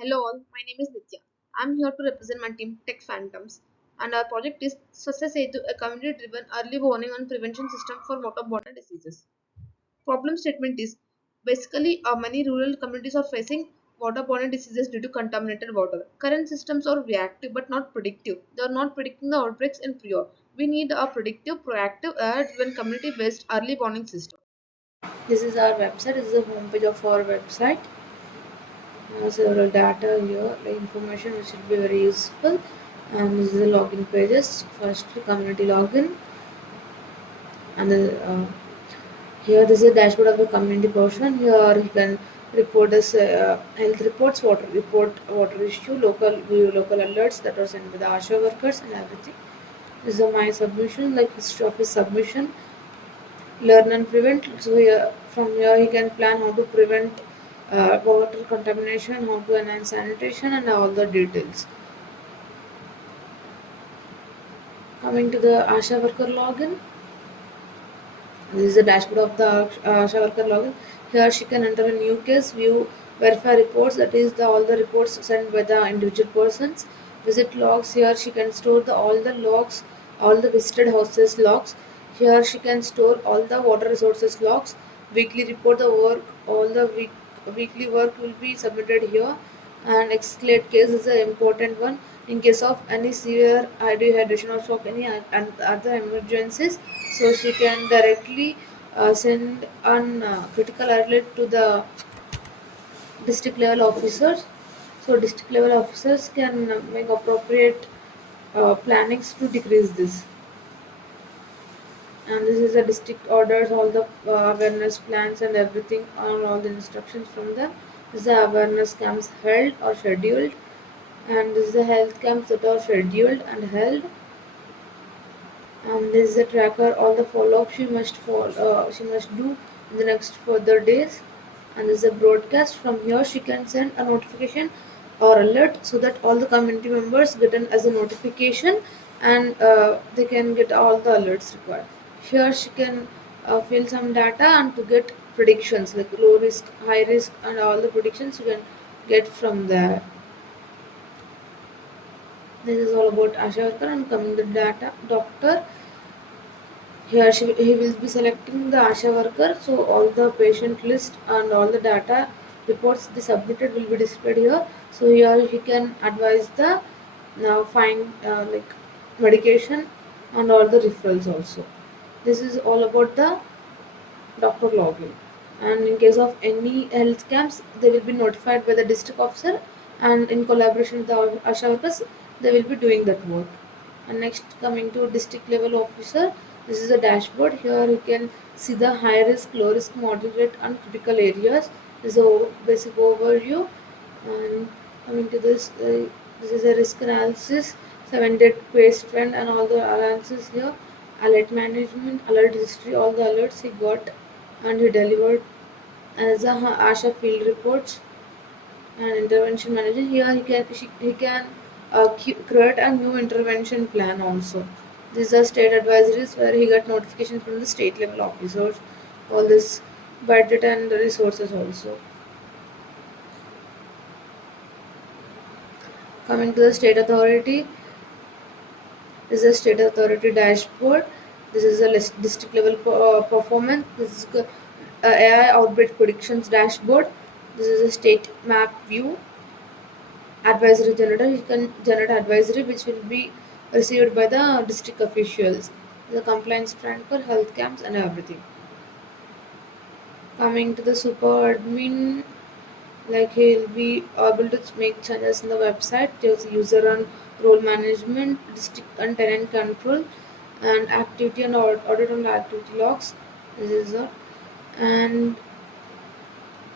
Hello all, my name is Nitya. I'm here to represent my team Tech Phantoms, and our project is Success Setu, a community-driven early warning and prevention system for waterborne diseases. Problem statement is basically many rural communities are facing waterborne diseases due to contaminated water. Current systems are reactive but not predictive. They are not predicting the outbreaks in prior. We need a predictive, proactive, driven community-based early warning system. This is our website. This is the homepage of our website. Several data here, the information which will be very useful. And this is the login pages. Firstly, community login, and here this is the dashboard of the community portion. Here you can report this health reports, water report, water issue, local view, local alerts that are sent by the ASHA workers and everything. This is my submission, like history of his submission, learn and prevent. So here, from here he can plan how to prevent water contamination, how to enhance sanitation, and all the details. Coming to the ASHA worker login, this is the dashboard of the ASHA worker login. Here she can enter a new case, view, verify reports. That is the all the reports sent by the individual persons. Visit logs. Here she can store the all the logs, all the visited houses logs. Here she can store all the water resources logs. Weekly report the work. All the weekly work will be submitted here. And escalate case is an important one. In case of any severe dehydration or shock, any and other emergencies, so she can directly send an critical alert to the district level officers. So district level officers can make appropriate plannings to decrease this. And this is the district orders, all the awareness plans and everything, all the instructions from them. This is the awareness camps held or scheduled, and this is the health camps that are scheduled and held. And this is a tracker all the follow-up she must do in the next further days. And this is a broadcast. From here she can send a notification or alert so that all the community members get an as a notification, and they can get all the alerts required. Here she can fill some data and to get predictions like low risk, high risk, and all the predictions you can get from there. This is all about ASHA worker. And coming to data doctor, here he will be selecting the ASHA worker, so all the patient list and all the data reports they submitted will be displayed here. So here he can advise the now find like medication and all the referrals also. This is all about the doctor login. And in case of any health camps, they will be notified by the district officer, and in collaboration with the ASHA workers, they will be doing that work. And next, coming to district level officer, this is a dashboard. Here you can see the high risk, low risk, moderate, and critical areas. This is a basic overview. And coming to this is a risk analysis, 7-day pace trend, and all the analysis here. Alert management, alert history, all the alerts he got and he delivered as a ASHA field reports. And intervention manager, here he can create a new intervention plan also. These are state advisories where he got notification from the state level officers, all this budget and resources also. Coming to the state authority, this is a state authority dashboard. This is a district level performance. This is AI outbreak predictions dashboard. This is a state map view. Advisory generator, you can generate advisory which will be received by the district officials. The compliance tracker, health camps, and everything. Coming to the super admin, like he'll be able to make changes in the website. There's user and role management, district and tenant control, and activity and audit on the activity logs. This is a and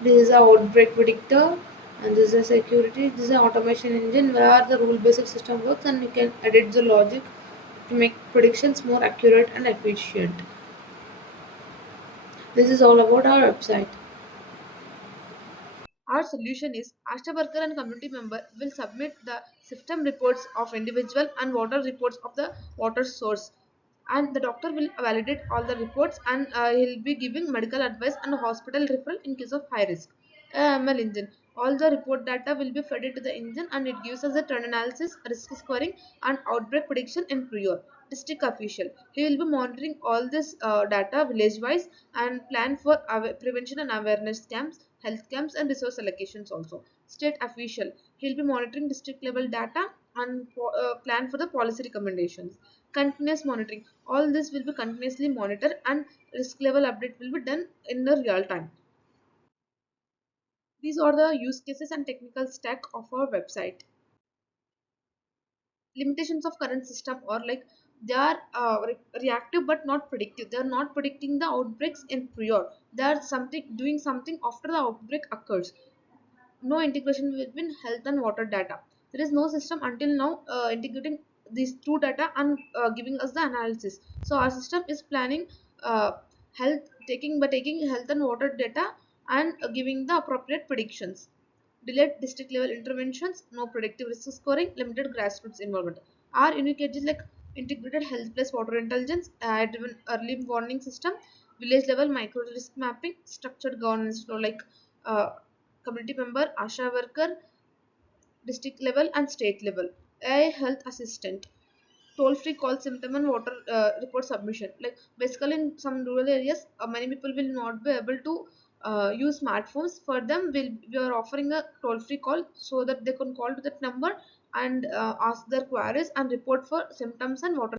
this is a outbreak predictor, and this is a security. This is an automation engine where the rule based system works, and you can edit the logic to make predictions more accurate and efficient. This is all about our website. Our solution is ASHA worker and community member will submit the system reports of individual and water reports of the water source, and the doctor will validate all the reports, and he'll be giving medical advice and hospital referral in case of high risk. AML engine. All the report data will be fed into the engine and it gives us the trend analysis, risk scoring, and outbreak prediction in prior. District official. He will be monitoring all this data village wise and plan for prevention and awareness camps, health camps, and resource allocations also. State official. He will be monitoring district level data and plan for the policy recommendations. Continuous monitoring. All this will be continuously monitored and risk level update will be done in the real time. These are the use cases and technical stack of our website. Limitations of current system are like they are reactive but not predictive. They are not predicting the outbreaks in prior. They are something doing something after the outbreak occurs. No integration between health and water data. There is no system until now integrating these two data and giving us the analysis. So our system is planning uh, health taking health and water data and giving the appropriate predictions. Delayed district level interventions, no predictive risk scoring, limited grassroots involvement. Our unique edge is like integrated health plus water intelligence, driven early warning system, village level micro risk mapping, structured governance flow like uh, community member, ASHA worker, district level and state level. A health assistant, toll free call symptom and water report submission. Like basically in some rural areas, many people will not be able to use smartphones. For them, we are offering a toll free call so that they can call to that number and ask their queries and report for symptoms and water